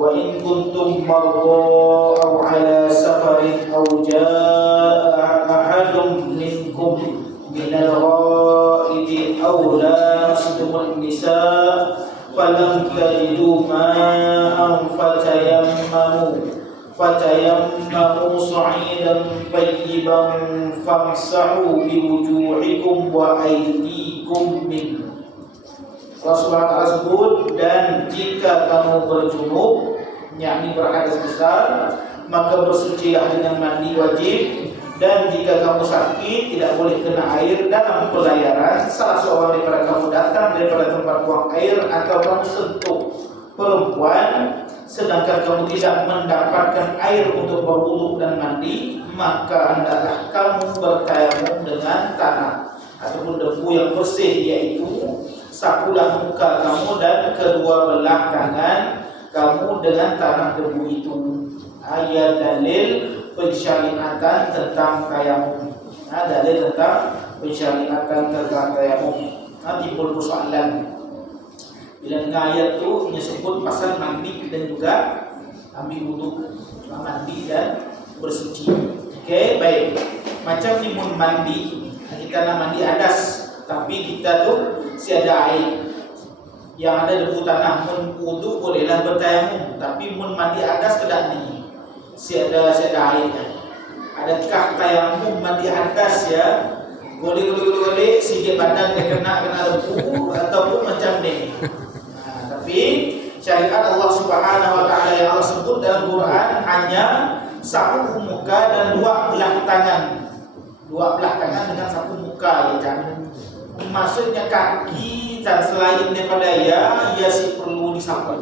وإن كنتم مرضى أو على سفر أو جاء أحد منكم من الغائط أو لامستم النساء فلم تجدوا ماء فتيمموا صعيدا طيبا فامسحوا بوجوهكم وأيديكم منه. Allah SWT sebut, dan jika kamu berjunub, yakni berhadas besar, maka bersucilah dengan mandi wajib. Dan jika kamu sakit, tidak boleh kena air dalam pelayaran, salah seorang daripada kamu datang daripada tempat buang air, atau kamu sentuh perempuan sedangkan kamu tidak mendapatkan air untuk berwudu dan mandi, maka hendaklah kamu bertayamum dengan tanah ataupun debu yang bersih, yaitu sapulah muka kamu dan kedua belah tangan kamu dengan tanah debu itu. Ayat dalil pensyariatan tentang tayamum. Dalil tentang pensyariatan tentang tayamum. Timbul persoalan bila dengan ayat tu menyebut pasal mandi dan juga ambil wudu, mandi dan bersuci. Okey, baik. Macam timbul mandi, kita nak mandi adas, tapi kita tu siada air yang ada debu tanah. Mun wudu bolehlah bertayamum, tapi mun mandi adas kedak ni siada air. Adakah tayamum mandi adas ya? Boleh sikit badan dia kena debu ataupun macam ni. Tapi syariat Allah Subhanahu wa taala yang Allah sebut dalam Quran hanya sapu muka dan dua belah tangan. Dua belah tangan dengan sapu muka, ya jangan. Maksudnya kaki dan selain daripada ia si perlu disapu.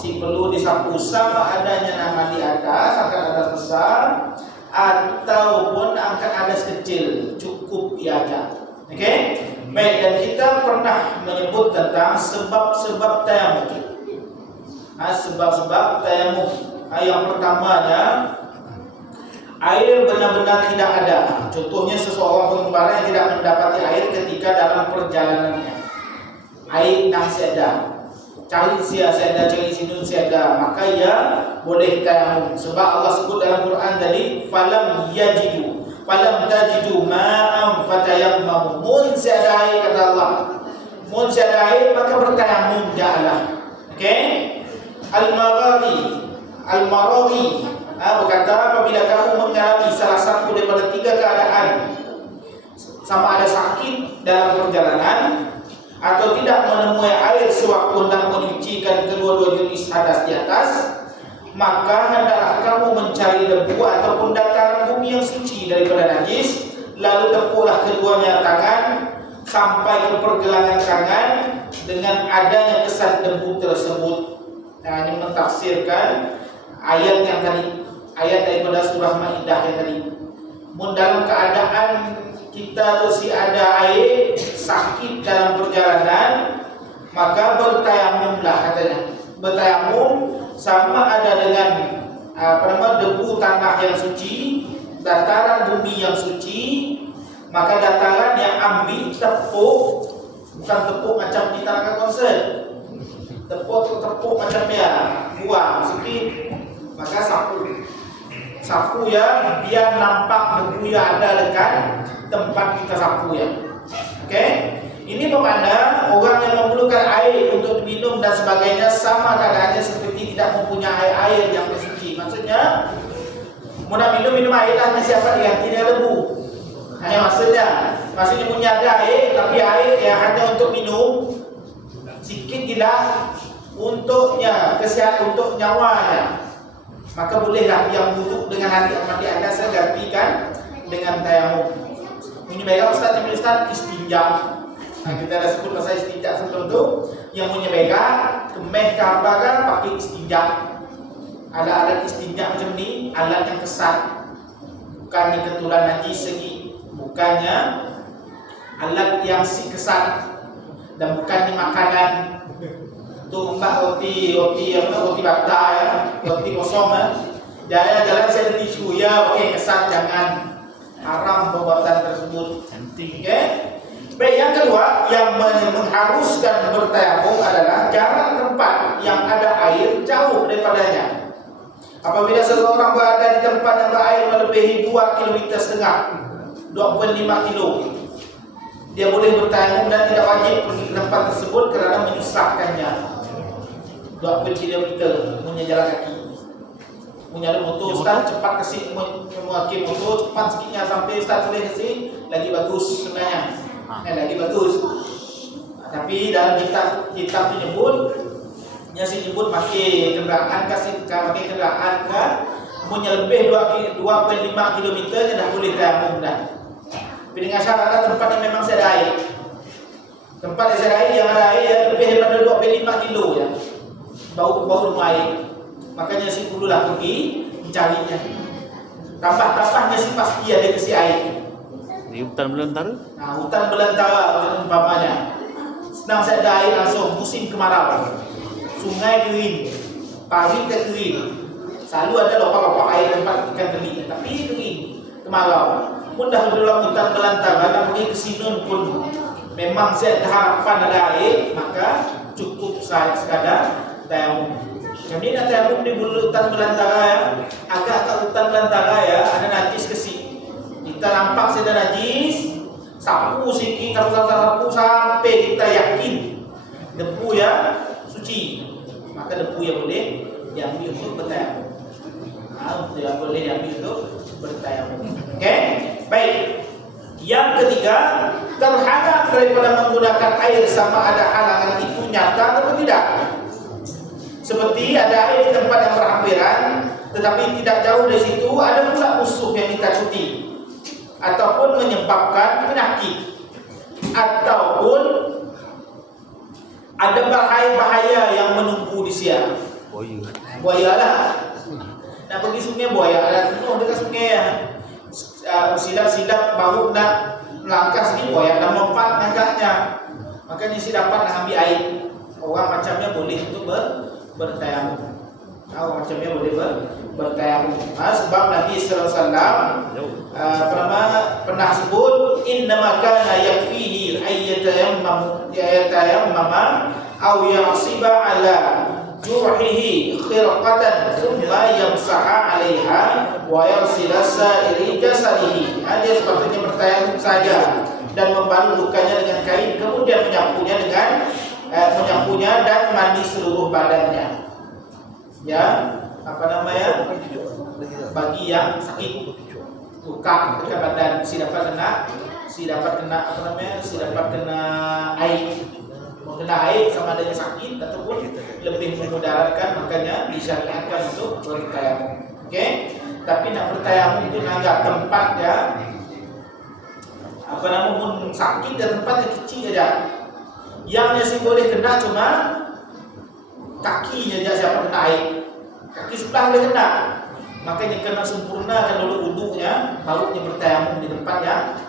Si perlu disapu sama adanya nama di atas, angkat atas besar ataupun angkat atas kecil, cukup ia aja. Okey? Baik, dan kita pernah menyebut tentang sebab-sebab tayamum. Sebab-sebab tayamum. Yang pertamanya, air benar-benar tidak ada. Contohnya seseorang pengembara yang tidak mendapati air ketika dalam perjalanannya. Air nang seada, cari sinun seada, maka ia boleh tayamum. Sebab Allah sebut dalam Quran tadi, falam tajidu ma'am fatayammamu. Mun seada air, kata Allah. Mun seada air maka bertayamum ja'alah. Okey? Al-Marawi berkata, apabila kamu mengalami salah satu daripada tiga keadaan, sama ada sakit dalam perjalanan atau tidak menemui air sewaktu hendak menyucikan kedua-dua jenis hadas di atas, maka hendaklah kamu mencari debu ataupun dataran bumi yang suci daripada najis, lalu tepuklah keduanya tangan sampai ke pergelangan tangan dengan adanya kesan debu tersebut. Ini mentafsirkan ayat yang tadi, ayat daripada surah Maidah yang tadi. Mun dalam keadaan kita tu si ada air, sakit dalam perjalanan, maka bertayamumlah katanya. Bertayamum sama ada dengan debu tanah yang suci, dataran bumi yang suci, maka dataran yang ambil tepuk, bukan tepuk macam kita nak konsert. Tepuk macam dia, buang sikit, maka sapu ya, biar nampak debu yang ada dekat tempat kita sapu ya. Okey? Ini bermakna orang yang memerlukan air untuk minum dan sebagainya sama keadaannya seperti tidak mempunyai air yang bersuci. Maksudnya, mau nak minum air lah, siapa diganti dengan debu. Maksudnya punya ada air, tapi air yang hanya untuk minum, sikit tidak untuknya, kesihatan untuk nyawanya. Maka bolehlah yang wuduk dengan mandi anda saya gantikan dengan tayamum. Menyebaikkan Ustaz istinja. Kita dah sebut pasal istinja sebelum tu. Yang menyebaikkan kemeh ke apa kan pakai istinja. Ada alat istinja macam ni, alat yang kesat, bukannya ketulan najis segi, bukannya alat yang si kesat, dan bukannya makanan. Tu mbak roti bakar ya, roti kosong ya. Jalan saya tisu ya, okey kesat, jangan, haram perbuatan tersebut. Okey. Baik, yang kedua yang mengharuskan bertayamum adalah jarak tempat yang ada berair jauh daripadanya. Apabila seseorang berada di tempat yang berair melebihi 2,5 km, 2,5 kilo, dia boleh bertayamum dan tidak wajib pergi ke tempat tersebut kerana menyusahkannya. 2 km punya jalan kaki. Punya ada motor Ustaz, cepat kasih mewakil motor, cepat sikitnya sampai Ustaz boleh kasih, lagi bagus sebenarnya. Lagi bagus. Tapi dalam kitab menyebut pakai kenderaan pakai kenderaan kan punya lebih 2,5 km dah boleh tayamum dah. Tapi dengan syarat tempat yang memang ada air. Tempat yang ada air, yang ada air yang lebih daripada 2,5 kilo ya. Bau rumah air. Makanya si perlulah pergi mencarinya. Tambah-tambahnya si pasti ada kasih air. Di hutan belantara? Nah, hutan belantara umpamanya. Senang saya ada air langsung musim kemarau. Sungai kering, pari tak kering. Selalu ada lopak-lopak air tempat ikan teri, tapi kering, kemarau. Mudah dalam hutan belantara nak pergi ke Sinun pun memang saya ada harapan ada air, maka cukup saya sekadar tayamum. Kami nak tayamum di hutan belantara ya, agak-agak hutan belantara ya, ada najis kesik. Kita nampak saya ada najis, sapu sikit, sapu sampai kita yakin debu ya suci, maka debu yang boleh diambil untuk bertayamum. Yang boleh diambil untuk bertayamum. Okey, baik. Yang ketiga, terhalang daripada menggunakan air sama ada halangan itu nyata atau tidak. Seperti ada air di tempat yang berhampiran, tetapi tidak jauh dari situ ada pula musuh yang ditakuti, ataupun menyebabkan penyakit, ataupun ada bahaya yang menunggu di siang. Buaya lah. Nak pergi sungai buaya ada penuh dekat sungai ya. Silap-silap baru nak melangkah sini buaya dah melompat ngangkatnya. Makanya si dapat nak ambil air. Orang macamnya boleh untuk bertayamum. Macamnya boleh bertayamum. Sebab Nabi sallallahu alaihi wasallam pernah sebut innama kana yakfihi ayyatayammama aw yasiba ala jurhihi khirqatan thumma yamsaha 'alaiha wa yarsila sa'iri jasadihi. Dia sepatutnya bertayamum saja dan membalut lukanya dengan kain, kemudian menyapunya dan mandi seluruh badannya. Ya, bagi yang sakit luka dekat badan, si dapat kena air. Kena air sama adanya sakit ataupun lebih memudaratkan, makanya disyariatkan untuk bertayamum. Okey, tapi nak bertayamum itu agak tempat ya. Pun sakit dan tempatnya kecil saja. Yang sih boleh kena cuma kakinya saja siapa kena air. Kaki sebelah boleh kena. Makanya kena sempurnakan dulu wudunya, barunya bertayamum di tempat yang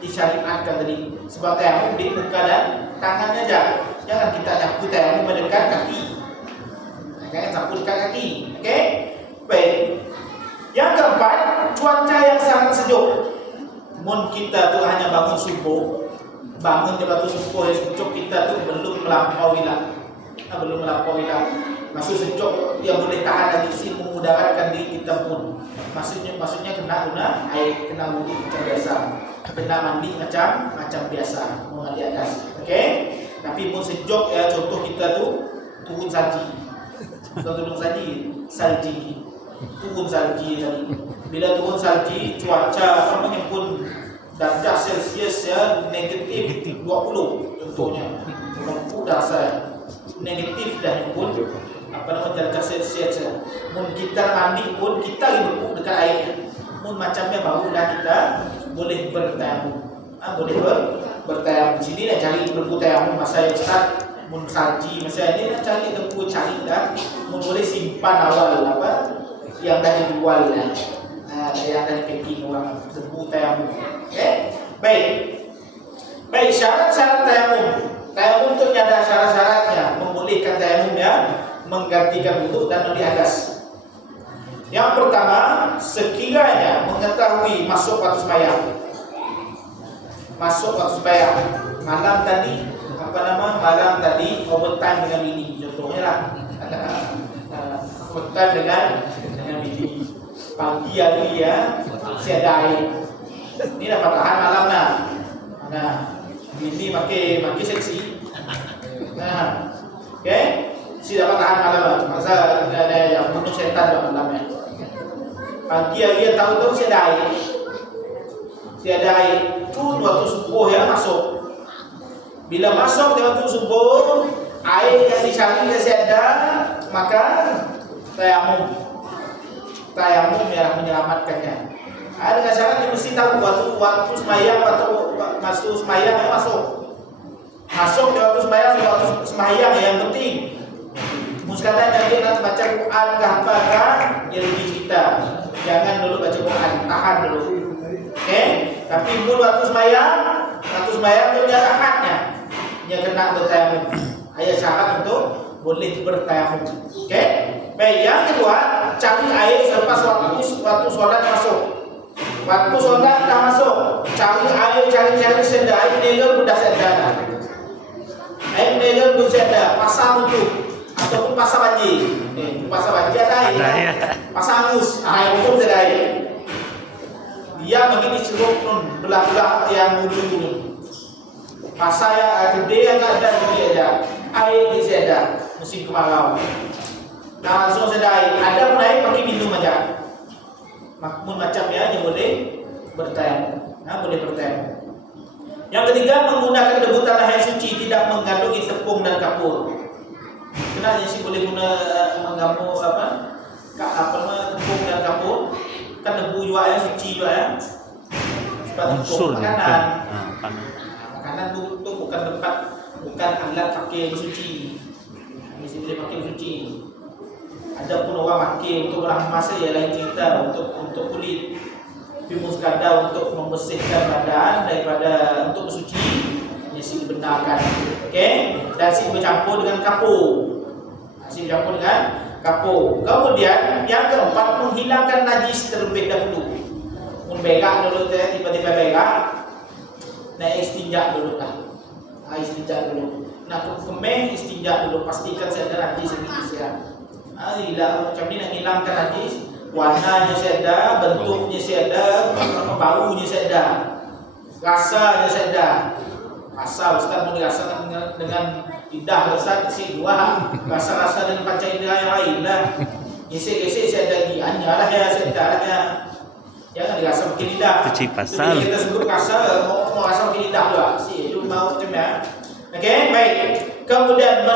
disyariatkan tadi. Sebab tayamum di muka dan tangannya aja. Jangan kita nyapu tayamum mendekat kaki. Jangan campur dekat kaki. Okey? Baik. Yang keempat, cuaca yang sangat sejuk. Mun kita tu hanya bangun subuh, bangun jam 1 subuh yang sejuk, kita tu belum melampaui lah. Masuk sejuk dia boleh tahan lagi si memudaratkan diri kita pun. Maksudnya kena guna air, kena wudu macam biasa, kena mandi macam biasa, mandi atas. Okey? Tapi pun sejuk ya, contoh kita tu turun salji. Salji. Turun salji tadi. Bila turun salji, cuaca pun darjah Celsius ya negatif 20 contohnya. Dah saya negatif dah pun darjah Celsius ya. Mun kita mandi pun kita berpuk dekat air. Mun macamnya barulah kita boleh bertayamum. Boleh bertayamum. Sini nak cari lembu tayamum masa yang start mun salji masa ini nak cari lembu cari dah. Mun boleh simpan awal yang dah dijual dah. Yang dah packing orang lembu tayamum. Okey? Baik, syarat-syarat tayamum. Tayamum itu ada syarat-syaratnya, membolehkan tayamum ya, menggantikan wudu dan mandi hadas. Yang pertama, sekiranya mengetahui masuk waktu sembahyang. Malam tadi overtime dengan ini contohnya lah. Kontan dengan bini. Pagi hari ya, siadai. Ini dapat tahan malam nah. Nah, bini makin seksi. Nah, oke, si dapat tahan malam. Masa ada yang bunuh setan dalam malamnya. Pagi hari tahu siadai. Siadai itu waktu subuh ya masuk. Bila masuk waktu subuh, air yang dicari dia siada, maka tayamum yang menyelamatkannya. Ada syarat dia mesti tahu waktu sembahyang atau masuk sembahyang ya masuk di waktu sembahyang yang penting. Muskada nanti baca Quran kahapakah ya lebih kita. Jangan dulu baca Quran, tahan dulu. Oke? Tapi pun waktu sembahyang itu dia tahannya. Dia kena bertayamum. Ada syarat untuk boleh bertayamum. Oke? Baik, yang kedua, cari air selepas waktu sholat masuk. Waktu sholat dah masuk, cari air senda. Air menegel pun dah senda. Air menegel pun senda. Pasang tutup ataupun pasang banjir. Pasang banjir ada air. Pasang angus, air pun senda air. Dia begini celup nun belah-belah yang ujung. Pasang yang gede yang ada dia ada. Air di senda musim kemarau. Nah, langsung sedai. Ada pun air pakai minum aja. Makmun macam ya yang boleh bertayamum. Nah, boleh bertayamum. Yang ketiga, menggunakan debu tanah yang suci tidak mengandungi tepung dan kapur. Kenapa sih boleh menggamu tepung dan kapur? Kan debu juga ya, suci juga ya. Tepung makanan. Makanan itu bukan alat pakai bersuci. Mesti boleh pakai bersuci. Ada pun orang pakai untuk orang masa ya lain cerita untuk kulit. Tapi muskada untuk membersihkan badan daripada untuk bersuci ia sih dibenarkan. Okey? Dan sih bercampur dengan kapur. Kemudian yang keempat, menghilangkan najis terlebih dahulu. Berak dulu tiba-tiba berak. Nah, istinja dulu lah. Istinja dulu. Nah, kemeng istinja dulu, pastikan saya ada najis sedikit ya. Macam ni nak hilangkan najis, warnanya saya ada, bentuknya saya ada, baunya saya ada, rasanya saya ada. Rasa Ustaz boleh rasakan dengan lidah Ustaz si dua, rasa dengan panca indera yang lain lah. Gesek-gesek saya ada lagi, hanyalah ya saya ada lah ya. Jangan dirasa pakai lidah. Cuci pasal. Kita sebut rasa mau rasa pakai lidah juga. Si itu mau macam ya. Okey, baik. Kemudian